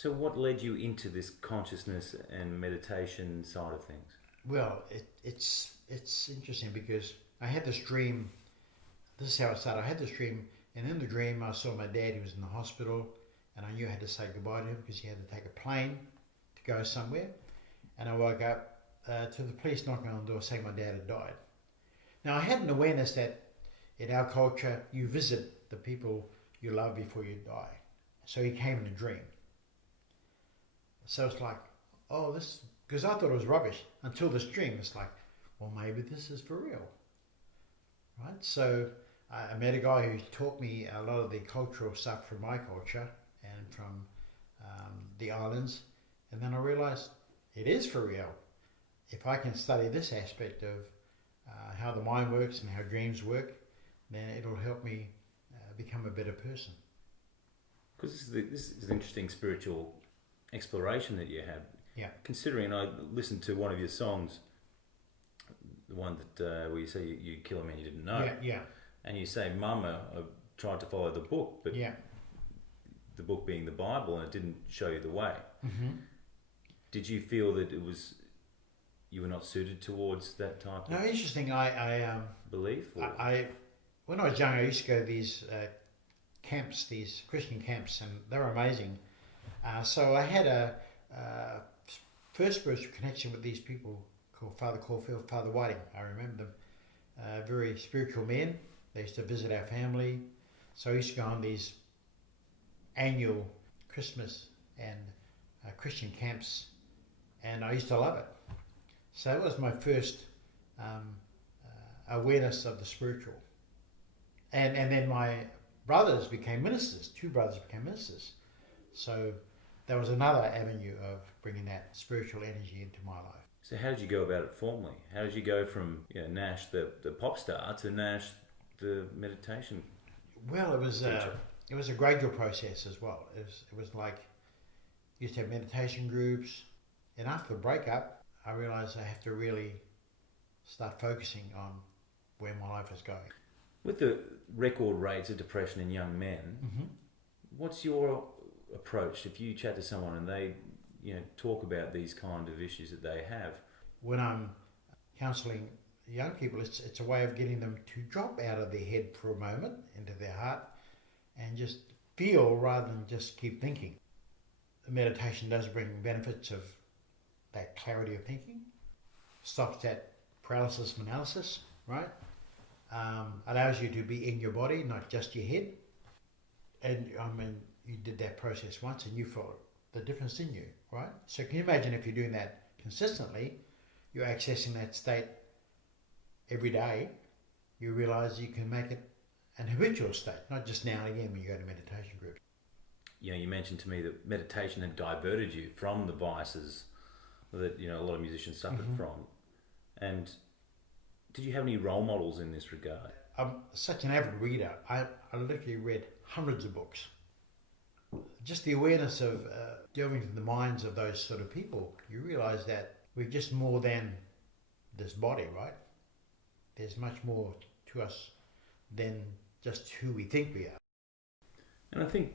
So what led you into this consciousness and meditation side of things? Well, it's interesting because I had this dream. This is how it started. I had this dream, and in the dream, I saw my dad. He was in the hospital, and I knew I had to say goodbye to him because he had to take a plane to go somewhere. And I woke up to the police knocking on the door saying my dad had died. Now, I had an awareness that in our culture, you visit the people you love before you die. So he came in a dream. So it's like, oh, this, because I thought it was rubbish until this dream. It's like, well, maybe this is for real, right? So I met a guy who taught me a lot of the cultural stuff from my culture and from the islands. And then I realized it is for real. If I can study this aspect of how the mind works and how dreams work, then it'll help me become a better person. Because this is an interesting spiritual exploration that you have. Yeah. Considering I listened to one of your songs, the one that where you say you kill a man you didn't know. Yeah, yeah. And you say, Mama, I tried to follow the book, but yeah. the book being the Bible, and it didn't show you the way. Mm-hmm. Did you feel that you were not suited towards that type No, of interesting. I belief? Or? When I was young, I used to go to these camps, these Christian camps, and they were amazing. So I had a first spiritual connection with these people called Father Caulfield, Father Whiting. I remember them. Very spiritual men. They used to visit our family. So I used to go on these annual Christmas and Christian camps, and I used to love it. So it was my first awareness of the spiritual. And then my brothers became ministers. 2 brothers became ministers. So that was another avenue of bringing that spiritual energy into my life. So how did you go about it formally? How did you go from Nash, the pop star, to Nash, the meditation? Well, it was a gradual process as well. It was like, used to have meditation groups, and after the breakup, I realised I have to really start focusing on where my life is going. With the record rates of depression in young men, Mm-hmm. what's your approach if you chat to someone and they talk about these kind of issues that they have? When I'm counselling young people, it's a way of getting them to drop out of their head for a moment into their heart and just feel rather than just keep thinking. The meditation does bring benefits of that clarity of thinking, stops that paralysis of analysis, right? Allows you to be in your body, not just your head. And I mean, you did that process once and you felt the difference in you, right? So can you imagine if you're doing that consistently, you're accessing that state every day, you realize you can make it an habitual state, not just now and again when you go to meditation groups. You mentioned to me that meditation had diverted you from the vices that a lot of musicians suffered Mm-hmm. from. And did you have any role models in this regard? I'm such an avid reader. I literally read hundreds of books. Just the awareness of delving into the minds of those sort of people, you realize that we're just more than this body, right? There's much more to us than just who we think we are. And I think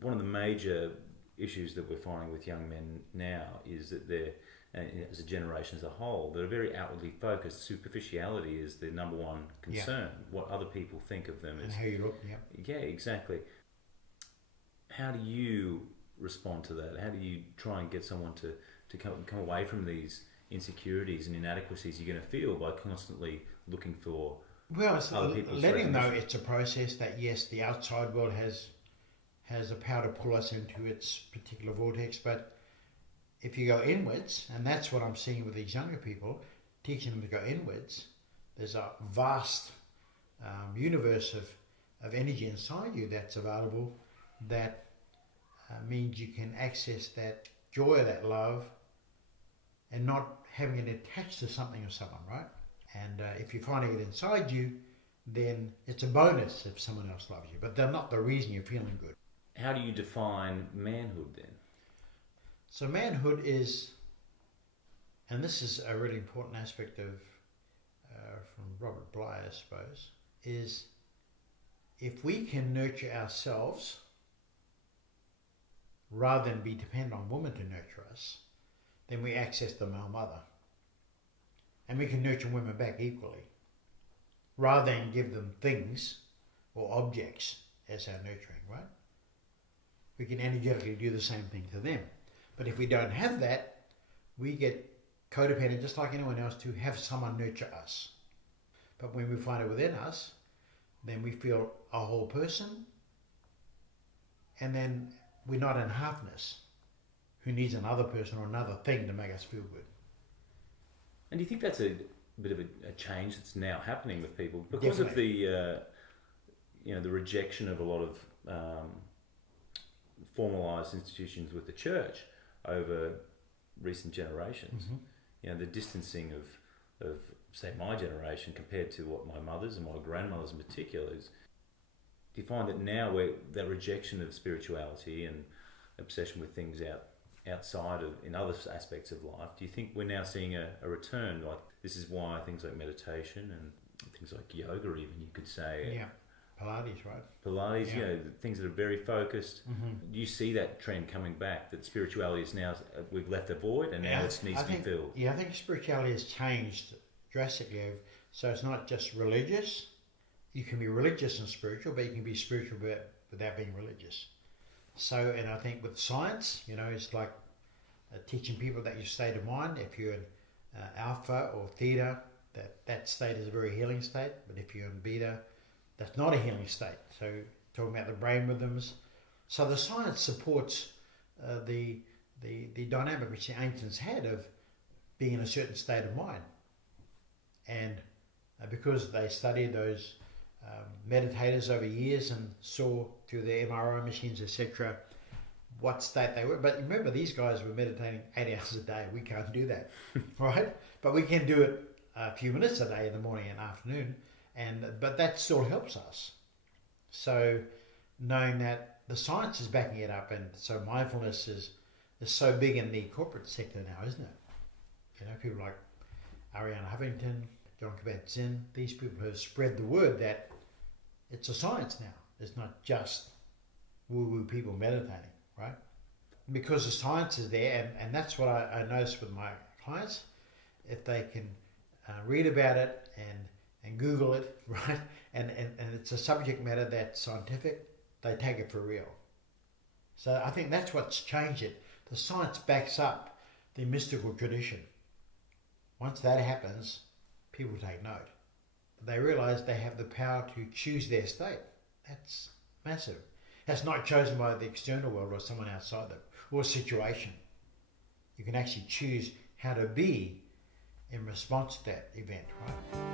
one of the major issues that we're finding with young men now is that they're, as a generation as a whole, they're very outwardly focused. Superficiality is their number one concern. Yeah. What other people think of them and how you look. Yeah. Yeah, exactly. How do you respond to that? How do you try and get someone to come away from these insecurities and inadequacies you're going to feel by constantly looking for other people's letting know it's a process that, yes, the outside world has a power to pull us into its particular vortex, but if you go inwards, and that's what I'm seeing with these younger people, teaching them to go inwards, there's a vast universe of energy inside you that's available that means you can access that joy, that love, and not having it attached to something or someone, right? And if you're finding it inside you, then it's a bonus if someone else loves you, but they're not the reason you're feeling good. How do you define manhood then? So manhood is, and this is a really important aspect of, from Robert Bly, I suppose, is if we can nurture ourselves rather than be dependent on women to nurture us, then we access the male mother. And we can nurture women back equally, rather than give them things or objects as our nurturing, right? We can energetically do the same thing to them. But if we don't have that, we get codependent just like anyone else to have someone nurture us. But when we find it within us, then we feel a whole person, and then we're not in halfness who needs another person or another thing to make us feel good. And do you think that's a bit of a change that's now happening with people because Definitely. Of the rejection of a lot of formalised institutions with the church over recent generations? Mm-hmm. The distancing of say my generation compared to what my mother's and my grandmother's in particular is. Do you find that now that rejection of spirituality and obsession with things outside of in other aspects of life, do you think we're now seeing a return? Like this is why things like meditation and things like yoga, even you could say, Pilates, right? Pilates, things that are very focused. Mm-hmm. Do you see that trend coming back? That spirituality is now we've left a void and now it needs to be filled. Yeah, I think spirituality has changed drastically. So it's not just religious. You can be religious and spiritual, but you can be spiritual without being religious. So, and I think with science, it's like teaching people that your state of mind, if you're in alpha or theta, that state is a very healing state. But if you're in beta, that's not a healing state. So talking about the brain rhythms. So the science supports the dynamic which the ancients had of being in a certain state of mind. And because they studied those meditators over years and saw through their MRI machines, etc., what state they were. But remember, these guys were meditating 8 hours a day. We can't do that, right? But we can do it a few minutes a day in the morning and afternoon, but that still helps us. So knowing that the science is backing it up, and so mindfulness is so big in the corporate sector now, isn't it? People like Ariana Huffington, John Kabat-Zinn, these people have spread the word that it's a science now. It's not just woo-woo people meditating, right? Because the science is there, and that's what I notice with my clients. If they can read about it and Google it, right, and it's a subject matter that's scientific, they take it for real. So I think that's what's changed it. The science backs up the mystical tradition. Once that happens, people take note. They realize they have the power to choose their state. That's massive. That's not chosen by the external world or someone outside them or a situation. You can actually choose how to be in response to that event, right?